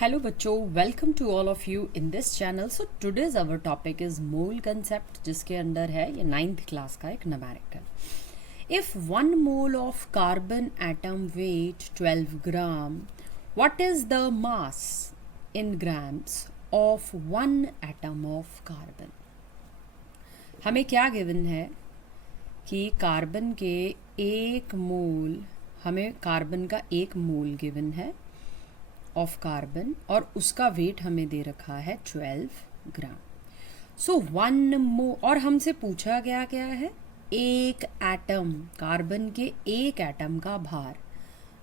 Hello बच्चों, welcome to all of you in this channel. So today's our topic is mole concept, जिसके अंदर है ये 9th class का एक numerical. If 1 mole of carbon atom weight 12 gram, what is the mass in grams of 1 atom of carbon. हमें क्या given है कि कार्बन के एक मोल, हमें कार्बन का एक मोल गिवन है ऑफ कार्बन और उसका वेट हमें दे रखा है 12 ग्राम. सो 1 mole और हमसे पूछा गया क्या है, एक एटम, कार्बन के एक एटम का भार,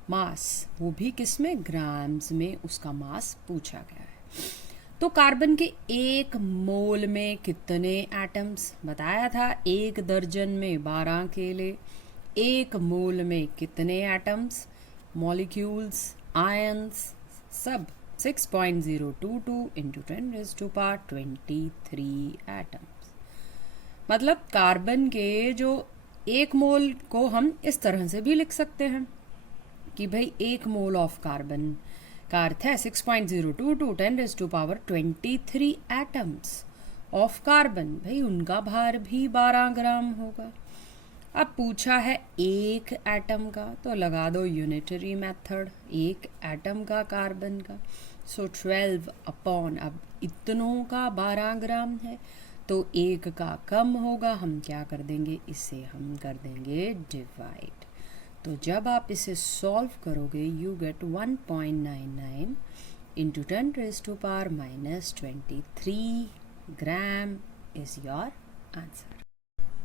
मास, वो भी किस में, ग्राम्स में उसका मास पूछा गया है. तो कार्बन के एक मोल में कितने एटम्स बताया था, 1 दर्जन में 12 अकेले. एक मोल में कितने एटम्स, मॉलिक्यूल्स, आयंस, सब 6.022 इंटू 10⁻23 एटम्स. मतलब कार्बन के जो एक मोल को हम इस तरह से भी लिख सकते हैं कि भाई एक मोल ऑफ कार्बन का अर्थ है 6.022 10⁻23 एटम्स ऑफ कार्बन. भाई उनका भार भी 12 ग्राम होगा. अब पूछा है एक एटम का, तो लगा दो यूनिटरी मेथड, एक एटम का कार्बन का. सो 12 अपॉन, अब इतनों का 12 ग्राम है तो एक का कम होगा, हम क्या कर देंगे, इसे हम कर देंगे डिवाइड. तो जब आप इसे सॉल्व करोगे you get 1.99 into 10⁻⁻23 gram is your answer.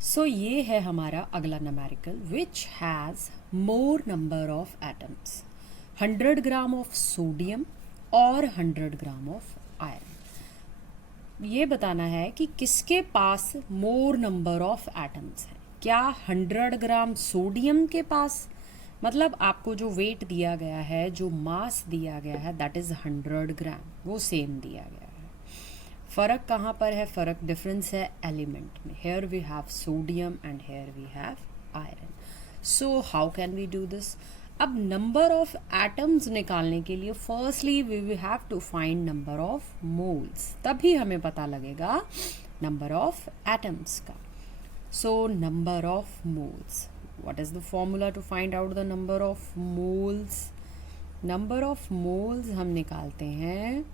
So ये है हमारा अगला numerical, which has more number of atoms, 100 gram of sodium और 100 ग्राम ऑफ आयरन. ये बताना है कि किसके पास मोर नंबर ऑफ एटम्स है. क्या 100 ग्राम सोडियम के पास, मतलब आपको जो वेट दिया गया है, जो मास दिया गया है, दैट इज़ 100 ग्राम, वो सेम दिया गया है. फ़र्क कहाँ पर है, फ़र्क डिफरेंस है एलिमेंट में. Here we have sodium and here we have iron. So how can we do this. अब नंबर ऑफ एटम्स निकालने के लिए firstly we will have to find number of moles, तभी हमें पता लगेगा नंबर ऑफ एटम्स का. So number of moles, what is the formula to find out the number of moles. Number of moles हम निकालते हैं,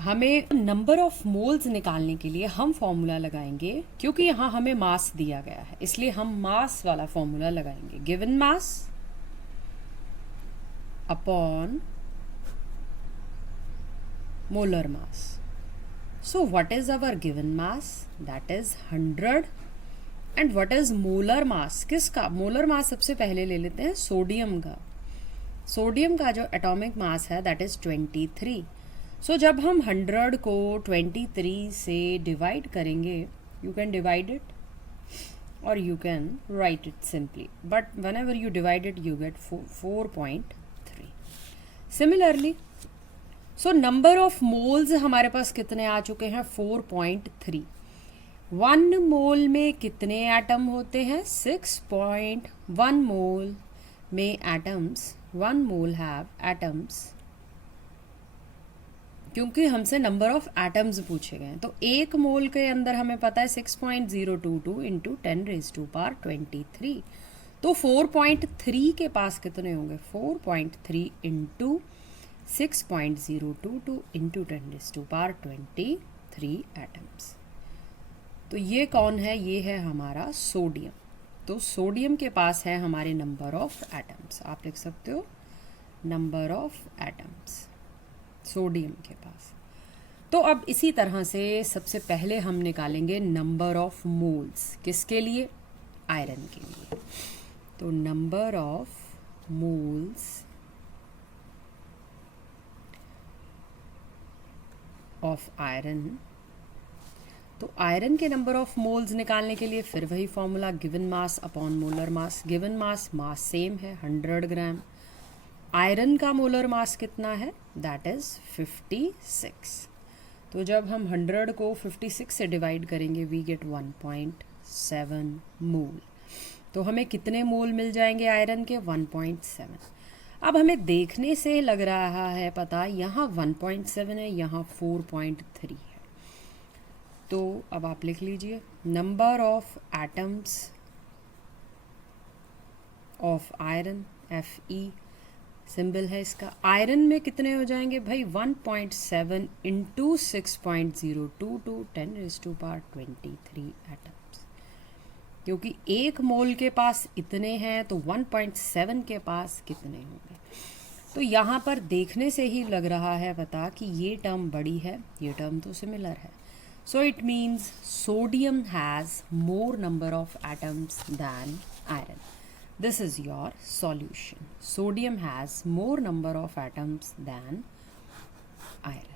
हमें नंबर ऑफ मोल्स निकालने के लिए हम फॉर्मूला लगाएंगे, क्योंकि यहाँ हमें मास दिया गया है इसलिए हम मास वाला फॉर्मूला लगाएंगे. Given mass upon molar mass. So what is our given mass, that is 100. And what is molar mass, किसका, मोलर मास सबसे पहले ले लेते हैं सोडियम का. सोडियम का जो एटॉमिक मास है दैट इज 23. सो जब हम 100 को 23 से डिवाइड करेंगे, यू कैन डिवाइड इट और you can write it simply, but one ever you divide it you get 4.3. Similarly, so number of moles हमारे पास कितने आ चुके हैं, 4.3. 1 मोल में कितने एटम होते हैं, 6.1 मोल में एटम्स, 1 मोल हैव एटम्स, क्योंकि हमसे नंबर ऑफ एटम्स पूछे गए हैं. तो एक मोल के अंदर हमें पता है 6.022 इंटू 10⁻23. तो 4.3 के पास कितने होंगे, 4.3 इंटू 6.022 इंटू 10⁻23 एटम्स. तो ये कौन है, ये है हमारा सोडियम. तो सोडियम के पास है हमारे नंबर ऑफ एटम्स, आप लिख सकते हो नंबर ऑफ एटम्स सोडियम के पास. तो अब इसी तरह से सबसे पहले हम निकालेंगे नंबर ऑफ मोल्स, किसके लिए, आयरन के लिए. तो number of moles of iron. तो आयरन के नंबर ऑफ मोल्स निकालने के लिए फिर वही formula, given mass upon molar mass. Given mass same है 100 ग्राम. आयरन का मोलर मास कितना है, दैट इज़ 56. तो जब हम 100 को 56 से डिवाइड करेंगे वी गेट 1.7 मोल. तो हमें कितने मोल मिल जाएंगे आयरन के, 1.7. अब हमें देखने से लग रहा है पता, यहाँ 1.7 है, यहाँ 4.3 है। तो अब आप लिख लीजिए number of atoms of iron, Fe symbol है इसका। आयरन में कितने हो जाएंगे भाई, 1.7 इंटू 6.022 10⁻23 एटम्स, क्योंकि एक मोल के पास इतने हैं तो 1.7 के पास कितने होंगे। तो यहाँ पर देखने से ही लग रहा है पता कि ये टर्म बड़ी है, ये टर्म तो सिमिलर है। So it means sodium has more number of atoms than iron. This is your solution. Sodium has more number of atoms than iron.